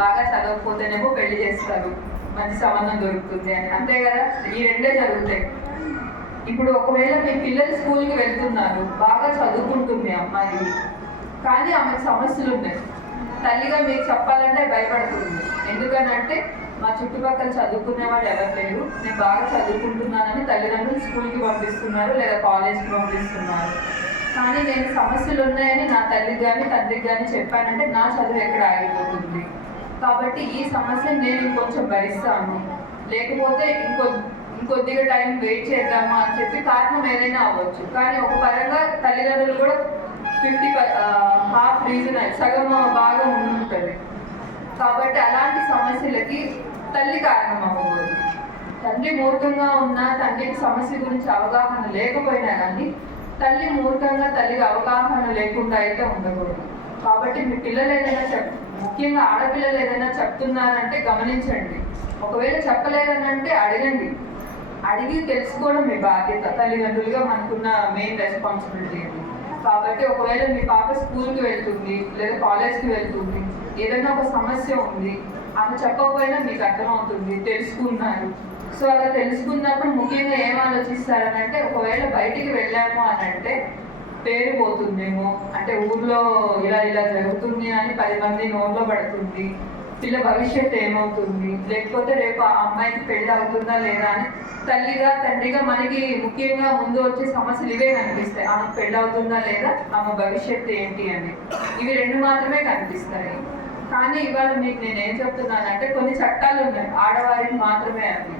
బాగా చదవకపోతేనేమో పెళ్లి చేస్తారు, మంచి సంబంధం దొరుకుతుంది అని, అంతే కదా. ఈ రెండే జరుగుతాయి. ఇప్పుడు ఒకవేళ మీ పిల్లలు స్కూల్కి వెళ్తున్నారు, బాగా చదువుకుంటుంది అమ్మాయి, కానీ ఆమెకు సమస్యలు ఉన్నాయి. తల్లిగా మీకు చెప్పాలంటే భయపడుతుంది. ఎందుకనంటే మా చుట్టుపక్కల చదువుకునే వాళ్ళు ఎవరు లేరు, నేను బాగా చదువుకుంటున్నానని తల్లిదండ్రులు స్కూల్కి పంపిస్తున్నారు లేదా కాలేజ్కి పంపిస్తున్నారు. కానీ నేను సమస్యలు ఉన్నాయని నా తల్లికి కానీ తండ్రికి కానీ చెప్పానంటే నా చదువు ఎక్కడ ఆగిపోతుంది. కాబట్టి ఈ సమస్యను నేను ఇంకొంచెం భరిస్తాను, లేకపోతే ఇంకొద్దిగా టైం వెయిట్ చేద్దామా అని చెప్పి కారణం ఏదైనా అవ్వచ్చు. కానీ ఒక పరంగా తల్లిదండ్రులు కూడా 50 రీజన్ సగం బాగా ఉంటుంది. కాబట్టి అలాంటి సమస్యలకి తల్లి కారణం అవ్వకూడదు. తండ్రి మూర్ఖంగా ఉన్నా, తండ్రికి సమస్య గురించి అవగాహన లేకపోయినా కానీ తల్లి మూర్ఖంగా తల్లికి అవగాహన లేకుండా అయితే ఉండకూడదు. కాబట్టి మీ పిల్లలు ఏదైనా ముఖ్యంగా ఆడపిల్లలు ఏదైనా చెప్తున్నారంటే గమనించండి. ఒకవేళ చెప్పలేదనంటే అడగండి. అడిగి తెలుసుకోవడం మీ బాధ్యత. తల్లిదండ్రులుగా మనకున్న మెయిన్ రెస్పాన్సిబిలిటీ. కాబట్టి ఒకవేళ మీ పాప స్కూల్కి వెళ్తుంది లేదా కాలేజ్కి వెళ్తుంది, ఏదైనా ఒక సమస్య ఉంది, ఆమె చెప్పకపోయినా మీకు అర్థమవుతుంది, తెలుసుకున్నారు. సో అలా తెలుసుకున్నప్పుడు ముఖ్యంగా ఏం ఆలోచిస్తారనంటే, ఒకవేళ బయటికి వెళ్ళాము అని అంటే పేరు పోతుందేమో, అంటే ఊర్లో ఇలా ఇలా జరుగుతుంది అని 10 మంది నోట్లో పడుతుంది, పిల్ల భవిష్యత్తు ఏమవుతుంది, లేకపోతే రేపు ఆ అమ్మాయికి పెళ్ళి అవుతుందా లేదా అని తల్లిగా తండ్రిగా మనకి ముఖ్యంగా ముందు వచ్చే సమస్యలు ఇవే కనిపిస్తాయి. ఆమెకు పెళ్ళి అవుతుందా లేదా, ఆమె భవిష్యత్తు ఏంటి అని, ఇవి 2 మాత్రమే కనిపిస్తాయి. కానీ ఇవాళ మీకు నేనేం చెప్తున్నానంటే కొన్ని చట్టాలు ఉన్నాయి ఆడవారికి మాత్రమే. అవి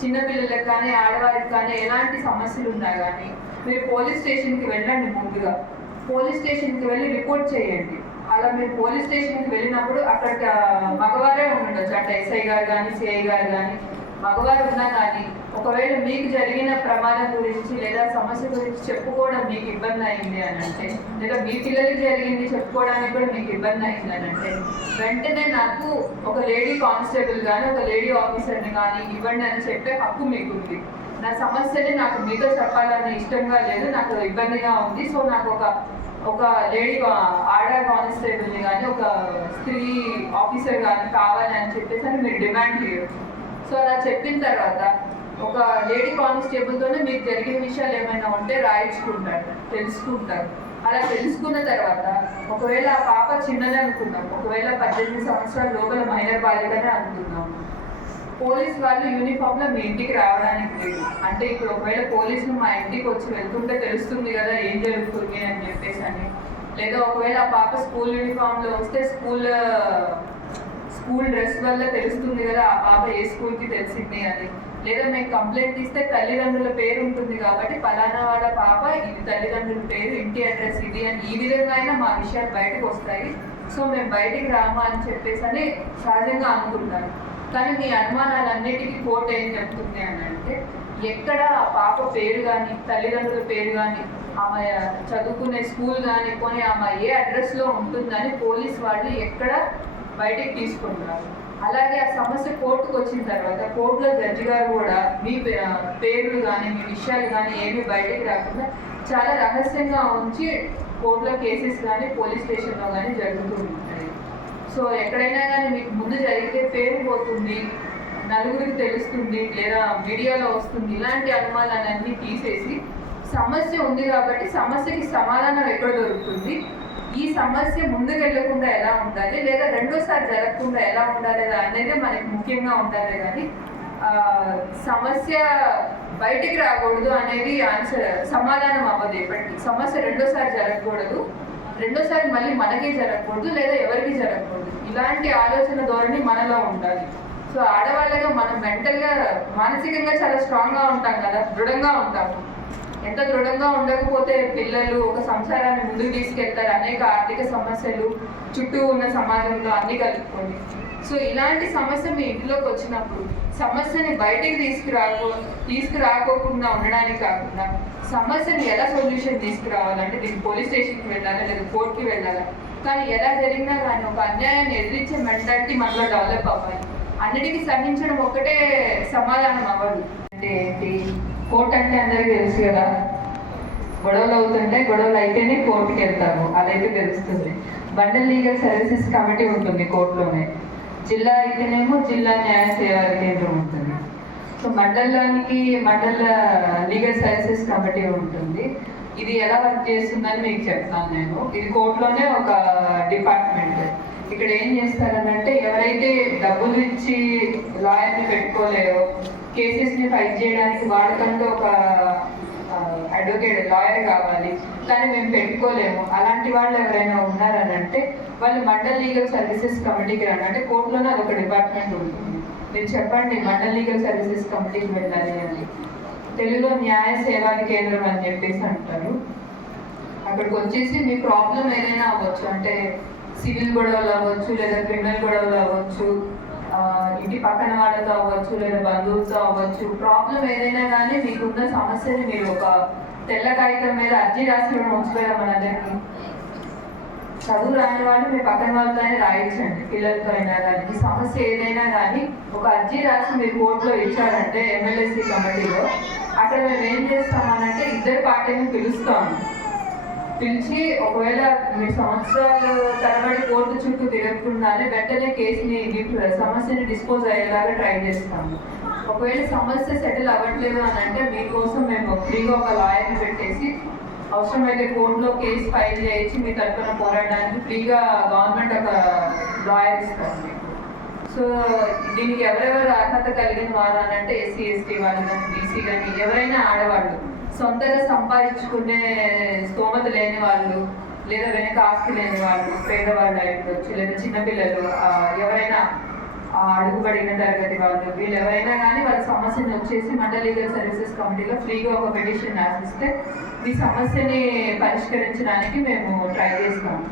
చిన్నపిల్లలకు కానీ ఆడవారికి కానీ ఎలాంటి సమస్యలు ఉన్నా కానీ మీరు పోలీస్ స్టేషన్కి వెళ్ళండి. ముందుగా పోలీస్ స్టేషన్కి వెళ్ళి రిపోర్ట్ చేయండి. అలా మీరు పోలీస్ స్టేషన్కి వెళ్ళినప్పుడు అక్కడ మగవారే ఉండొచ్చు, అంటే ఎస్ఐ గారు కానీ సిఐ గారు కానీ మగవారు ఉన్నా కానీ ఒకవేళ మీకు జరిగిన ప్రమాదం గురించి లేదా సమస్య గురించి చెప్పుకోవడం మీకు ఇబ్బంది అయింది అని అంటే, లేదా మీ పిల్లలకి జరిగింది చెప్పుకోవడానికి కూడా మీకు ఇబ్బంది అయింది అని అంటే, వెంటనే నాకు ఒక లేడీ కానిస్టేబుల్ కానీ ఒక లేడీ ఆఫీసర్ని కానీ ఇవ్వండి అని చెప్పే హక్కు మీకు ఉంది. నా సమస్యని నాకు మీతో చెప్పాలని ఇష్టంగా లేదు, నాకు ఇబ్బందిగా ఉంది, సో నాకు ఒక లేడీ ఆడ కానిస్టేబుల్ని కానీ ఒక స్త్రీ ఆఫీసర్ కానీ కావాలి అని చెప్పేసి అని మీరు డిమాండ్ చేయొచ్చు. సో అలా చెప్పిన తర్వాత ఒక లేడీ కానిస్టేబుల్తోనే మీకు జరిగిన విషయాలు ఏమైనా ఉంటే రాయించుకుంటారు, తెలుసుకుంటారు. అలా తెలుసుకున్న తర్వాత ఒకవేళ ఆ పాప చిన్నదే అనుకున్నాం, ఒకవేళ 18 సంవత్సరాల లోపల మైనర్ బాలికనే అనుకున్నాం, పోలీస్ వాళ్ళు యూనిఫామ్లో మీ ఇంటికి రావడానికి లేదు. అంటే ఇప్పుడు ఒకవేళ పోలీసులు మా ఇంటికి వచ్చి వెళ్తుంటే తెలుస్తుంది కదా ఏం జరుగుతుంది అని చెప్పేసి అని, లేదా ఒకవేళ ఆ పాప స్కూల్ యూనిఫామ్లో వస్తే స్కూల్ డ్రెస్ వల్ల తెలుస్తుంది కదా ఆ పాప ఏ స్కూల్కి తెలిసింది అని, లేదా మేము కంప్లైంట్ ఇస్తే తల్లిదండ్రుల పేరు ఉంటుంది కాబట్టి ఫలానా వాళ్ళ పాప ఇది తల్లిదండ్రుల పేరు, ఇంటి అడ్రస్ ఇది అని, ఈ విధంగా అయినా మా విషయాలు బయటకు వస్తాయి. సో మేము బయటికి రామా అని చెప్పేసి అని సహజంగా అనుకుంటాను. కానీ మీ అనుమానాలన్నిటికీ కోర్టు ఏం చెప్తుంది అని అంటే, ఎక్కడ ఆ పాప పేరు కానీ తల్లిదండ్రుల పేరు కానీ ఆమె చదువుకునే స్కూల్ కానీ కొని ఆమె ఏ అడ్రస్లో ఉంటుందని పోలీస్ వాళ్ళు ఎక్కడ బయటికి తీసుకుంటారు. అలాగే ఆ సమస్య కోర్టుకు వచ్చిన తర్వాత కోర్టులో జడ్జి గారు కూడా మీ పేర్లు కానీ మీ విషయాలు కానీ ఏమీ బయటికి రాకుండా చాలా రహస్యంగా ఉంచి కోర్టులో కేసెస్ కానీ పోలీస్ స్టేషన్లో కానీ జరుగుతూ ఉంటాయి. సో ఎక్కడైనా కానీ మీకు ముందు జరిగితే పేరు పోతుంది, నలుగురికి తెలుస్తుంది, లేదా మీడియాలో వస్తుంది, ఇలాంటి అనుమానాలన్నీ తీసేసి సమస్య ఉంది కాబట్టి సమస్యకి సమాధానం ఎక్కడ దొరుకుతుంది, ఈ సమస్య ముందుకు వెళ్ళకుండా ఎలా ఉండాలి, లేదా రెండోసారి జరగకుండా ఎలా ఉండాలి అనేది మనకి ముఖ్యంగా ఉండాలి. కానీ సమస్య బయటికి రాకూడదు అనేది సమాధానం అవ్వదు. ఎప్పటికీ సమస్య రెండోసారి జరగకూడదు, రెండోసారి మళ్ళీ మనకే జరగకూడదు, లేదా ఎవరికి జరగకూడదు, ఇలాంటి ఆలోచన ధోరణి మనలో ఉండాలి. సో ఆడవాళ్ళగా మనం మెంటల్గా మానసికంగా చాలా స్ట్రాంగ్గా ఉంటాం కదా, దృఢంగా ఉంటాము. ఎంత దృఢంగా ఉండకపోతే పిల్లలు ఒక సంసారాన్ని ముందుకు తీసుకెళ్తారు, అనేక ఆర్థిక సమస్యలు చుట్టూ ఉన్న సమాజంలో అన్ని కలుపుకొని. సో ఇలాంటి సమస్య మీ ఇంట్లోకి వచ్చినప్పుడు సమస్యని బయటికి తీసుకురాకోకుండా ఉండడానికి కాకుండా సమస్యని ఎలా సొల్యూషన్ తీసుకురావాలంటే దీనికి పోలీస్ స్టేషన్కి వెళ్ళాలా లేదా కోర్టుకి వెళ్ళాలా, కానీ ఎలా జరిగినా కానీ ఒక అన్యాయాన్ని ఎదిరించే మెంటాలిటీ మనలో డెవలప్ అవ్వాలి. అన్నిటికీ సహించడం ఒక్కటే సమాధానం అవ్వదు. అంటే ఏంటి, కోర్టు అంటే అందరికీ తెలుసు కదా, గొడవలు అవుతుంటే గొడవలు అయితేనే కోర్టుకి వెళ్తాము, అదైతే తెలుస్తుంది. బండల్ లీగల్ సర్వీసెస్ కమిటీ ఉంటుంది కోర్టులోనే. జిల్లా అయితేనేమో జిల్లా న్యాయ సేవా కేంద్రం ఉంటుంది. సో మండలానికి మండల లీగల్ సర్వీసెస్ కమిటీ ఉంటుంది. ఇది ఎలా వర్క్ చేస్తుందని మీకు చెప్తాను నేను. ఇది కోర్టులోనే ఒక డిపార్ట్మెంట్. ఇక్కడ ఏం చేస్తారనంటే ఎవరైతే డబ్బులు ఇచ్చి లాయర్ని పెట్టుకోలేరో, కేసెస్ని ఫైట్ చేయడానికి వాళ్ళకంటూ ఒక అడ్వకేట్ లాయర్ కావాలి కానీ మేము పెట్టుకోలేము, అలాంటి వాళ్ళు ఎవరైనా ఉన్నారనంటే వాళ్ళు మండల్ లీగల్ సర్వీసెస్ కమిటీకి రండి. అంటే కోర్టులోనే అదొక డిపార్ట్మెంట్ ఉంటుంది. మీరు చెప్పండి మండల్ లీగల్ సర్వీసెస్ కమిటీకి వెళ్ళాలి అని. తెలుగులో న్యాయ సేవా కేంద్రం అని చెప్పేసి అంటారు. అక్కడికి వచ్చేసి మీ ప్రాబ్లం ఏదైనా అవ్వచ్చు, అంటే సివిల్ గొడవలు అవ్వచ్చు, లేదా క్రిమినల్ గొడవలు అవ్వచ్చు, ఇంటి పక్కన వాళ్ళతో అవ్వచ్చు, లేదా బంధువులతో అవ్వచ్చు. ప్రాబ్లం ఏదైనా కానీ మీకున్న సమస్యని మీరు ఒక తెల్ల కాగితం మీద అర్జీ రాసి ఉంచుకోదా మనందరికీ. చదువు రాని వాళ్ళు మీ పక్కన వాళ్ళతోనే రాయించండి, పిల్లలతో అయినా కానీ. ఈ సమస్య ఏదైనా కానీ ఒక అర్జీ రాసి మీరు కోర్టులో ఇచ్చారంటే ఎమ్మెల్యేసీ కమిటీలో, అక్కడ మేము ఏం చేస్తామనంటే ఇద్దరు పార్టీని పిలుస్తాము. పిలిచి ఒకవేళ మీరు సంవత్సరాలు తరబడి కోర్టు చుట్టూ తిరగకుండానే వెంటనే కేసుని సమస్యని డిస్పోజ్ అయ్యేలాగా ట్రై చేస్తాము. ఒకవేళ సమస్య సెటిల్ అవ్వట్లేదు అని అంటే మీకోసం మేము ఫ్రీగా ఒక లాయర్ని పెట్టేసి అవసరమైతే కోర్టులో కేసు ఫైల్ చేయించి మీ తరఫున పోరాడడానికి ఫ్రీగా గవర్నమెంట్ ఒక లాయర్ ఇస్తారు మీకు. సో దీనికి ఎవరెవరు అర్హత కలిగిన వారు అని అంటే ఎస్సీ ఎస్టీ వాళ్ళు కానీ, బీసీ కానీ, ఎవరైనా ఆడవాళ్ళు, సొంతగా సంపాదించుకునే స్తోమత లేని వాళ్ళు, లేదా వెనక ఆస్తి లేని వాళ్ళు, పేదవాళ్ళు అయిపోవచ్చు, లేదా చిన్నపిల్లలు, ఎవరైనా అడుగుబడిన తరగతి వాళ్ళు, వీళ్ళు ఎవరైనా కానీ వాళ్ళ సమస్యను వచ్చేసి మండల్ లీగల్ సర్వీసెస్ కమిటీలో ఫ్రీగా ఒక పిటిషన్ రాసిస్తే మీ సమస్యని పరిష్కరించడానికి మేము ట్రై చేస్తాము.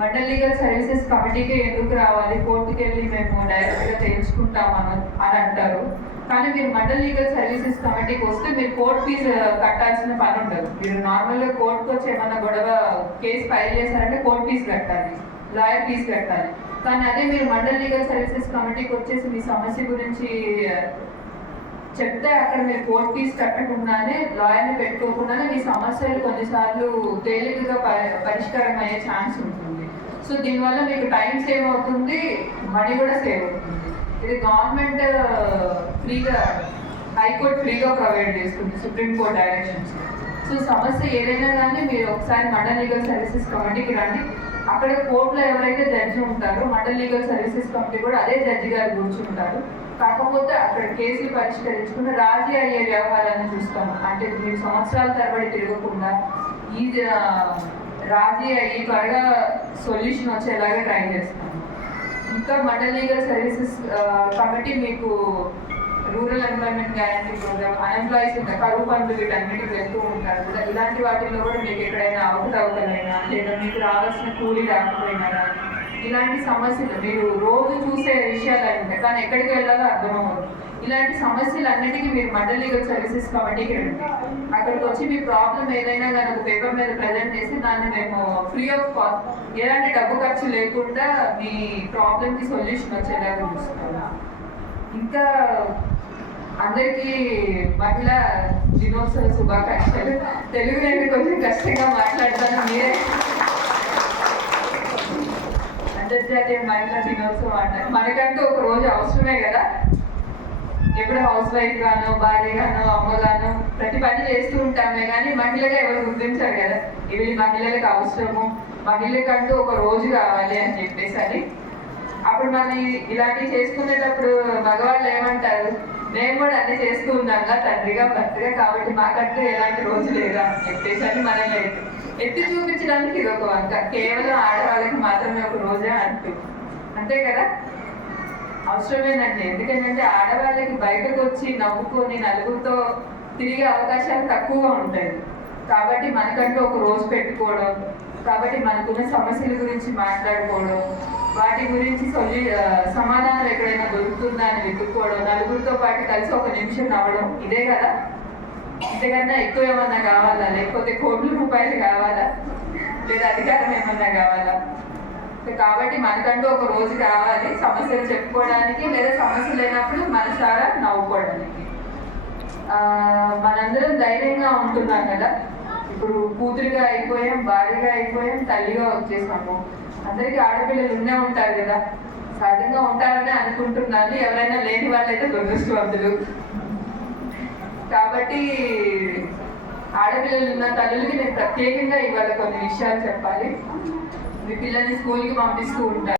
మండల్ లీగల్ సర్వీసెస్ కమిటీకి ఎందుకు రావాలి, కోర్టుకి వెళ్ళి మేము డైరెక్ట్గా తెలుసుకుంటాం అని అంటారు. కానీ మీరు మండల్ లీగల్ సర్వీసెస్ కమిటీకి వస్తే మీరు కోర్టు ఫీజు కట్టాల్సిన పని ఉండదు. మీరు నార్మల్గా కోర్టుకు వచ్చి ఏమన్నా గొడవ కేసు ఫైల్ చేశారంటే కోర్టు ఫీజు కట్టాలి, లాయర్ ఫీజు కట్టాలి. కానీ అదే మీరు మండల్ లీగల్ సర్వీసెస్ కమిటీకి వచ్చేసి మీ సమస్య గురించి చెప్తే అక్కడ మీరు కోర్టు ఫీజు కట్టకుండానే, లాయర్ని పెట్టుకోకుండానే మీ సమస్యలు కొన్నిసార్లు తేలికగా పరిష్కారం అయ్యే ఛాన్స్ ఉంటుంది. సో దీనివల్ల మీకు టైం సేవ్ అవుతుంది, మనీ కూడా సేవ్ అవుతుంది. ఇది గవర్నమెంట్ ఫ్రీగా, హైకోర్టు ఫ్రీగా ప్రొవైడ్ చేస్తుంది, సుప్రీంకోర్టు డైరెక్షన్స్. సో సమస్య ఏదైనా కానీ మీరు ఒకసారి మండల్ లీగల్ సర్వీసెస్ కమిటీకి రండి. అక్కడ కోర్టులో ఎవరైతే జడ్జి ఉంటారో మండల్ లీగల్ సర్వీసెస్ కమిటీ కూడా అదే జడ్జి గారు కూర్చుంటారు. కాకపోతే అక్కడ కేసులు పరిష్కరించుకుని రాజీ అయ్యే వ్యవహారాన్ని చూస్తాము. అంటే మీరు సంవత్సరాల తరబడి తిరగకుండా ఈ రాజీ అయ్యి త్వరగా సొల్యూషన్ వచ్చేలాగా ట్రై చేస్తాము. ఇంకా మండల్ లీగల్ సర్వీసెస్ కమిటీ మీకు rural employment guarantee programme, unemployees ఉంటారు, కరువు పనులు, వీటన్నిటికి వెళ్తూ ఉంటారు కూడా. ఇలాంటి వాటిల్లో కూడా మీకు ఎక్కడైనా అవకతవకలైనా, లేదా మీకు రావాల్సిన కూలీ రాకపోయినా కానీ, ఇలాంటి సమస్యలు మీరు రోజు చూసే విషయాలు ఉంటాయి కానీ ఎక్కడికి వెళ్ళాలో అర్థమవ్వదు. ఇలాంటి సమస్యలు అన్నిటికీ మీరు మండల్ లీగల్ సర్వీసెస్ కమిటీకి రండి. అక్కడికి వచ్చి మీ ప్రాబ్లం ఏదైనా కానీ ఒక పేపర్ మీద ప్రజెంట్ చేసి దాన్ని మేము ఫ్రీ ఆఫ్ కాస్ట్, ఎలాంటి డబ్బు ఖర్చు లేకుండా మీ ప్రాబ్లంకి సొల్యూషన్ వచ్చేలాగా చూస్తాము. ఇంకా అందరికీ మహిళా దినోత్సవ శుభాకాంక్షలు. తెలుగు నేను కొంచెం కష్టంగా మాట్లాడతాను, మీరే అంతర్జాతీయ మహిళా దినోత్సవం అంటారు. మనకంటూ ఒక రోజు అవసరమే కదా. ఎప్పుడు హౌస్ వైఫ్ గానో, భార్య గానో, అమ్మగానో ప్రతి పని చేస్తూ ఉంటామే కానీ మహిళగా ఎవరు గుర్తించారు కదా. ఇవి మహిళలకు అవసరము, మహిళకంటూ ఒక రోజు కావాలి అని చెప్పేసి అని. అప్పుడు మనం ఇలాంటివి చేసుకునేటప్పుడు మగవాళ్ళు ఏమంటారు, మేము కూడా అన్ని చేస్తూ ఉన్నాగా తండ్రిగా భర్తగా, కాబట్టి మాకంటూ ఎలాంటి రోజు లేదా అని చెప్పేసి అని మనల్ని ఎత్తి చూపించడానికి ఇది ఒక వంక. కేవలం ఆడవాళ్ళకి మాత్రమే ఒక రోజే అంటూ, అంతే కదా. అవసరమేనండి. ఎందుకంటే ఆడవాళ్ళకి బయటకు వచ్చి నవ్వుకొని నలుగురితో తిరిగే అవకాశాలు తక్కువగా ఉంటాయి. కాబట్టి మనకంటూ ఒక రోజు పెట్టుకోవడం, కాబట్టి మనకున్న సమస్యల గురించి మాట్లాడుకోవడం, వాటి గురించి సమాధానం ఎక్కడైనా దొరుకుతుందా అని వెతుక్కోవడం, నలుగురితో పాటు కలిసి ఒక నిమిషం నవ్వడం, ఇదే కదా. ఇంతకన్నా ఎక్కువ ఏమన్నా కావాలా, లేకపోతే కోట్ల రూపాయలు కావాలా, లేదా అధికారం ఏమన్నా కావాలా? కాబట్టి మనకంటూ ఒక రోజు కావాలి సమస్యలు చెప్పుకోవడానికి, లేదా సమస్యలు లేనప్పుడు మనసారా నవ్వుకోవడానికి. మనందరం ధైర్యంగా ఉంటున్నాం కదా. ఇప్పుడు కూతురిగా అయిపోయాం, భార్యగా అయిపోయాం, తల్లిగా వచ్చేసాము. అందరికీ ఆడపిల్లలు ఉండే ఉంటారు కదా. సహజంగా ఉంటారని అనుకుంటున్నాను. ఎవరైనా లేని వాళ్ళైతే దురదృష్టవంతులు. కాబట్టి ఆడపిల్లలు ఉన్న తల్లులకి నేను ప్రత్యేకంగా ఇవాళ కొన్ని విషయాలు చెప్పాలి. మీ పిల్లల్ని స్కూల్కి పంపిస్తూ ఉంటాను.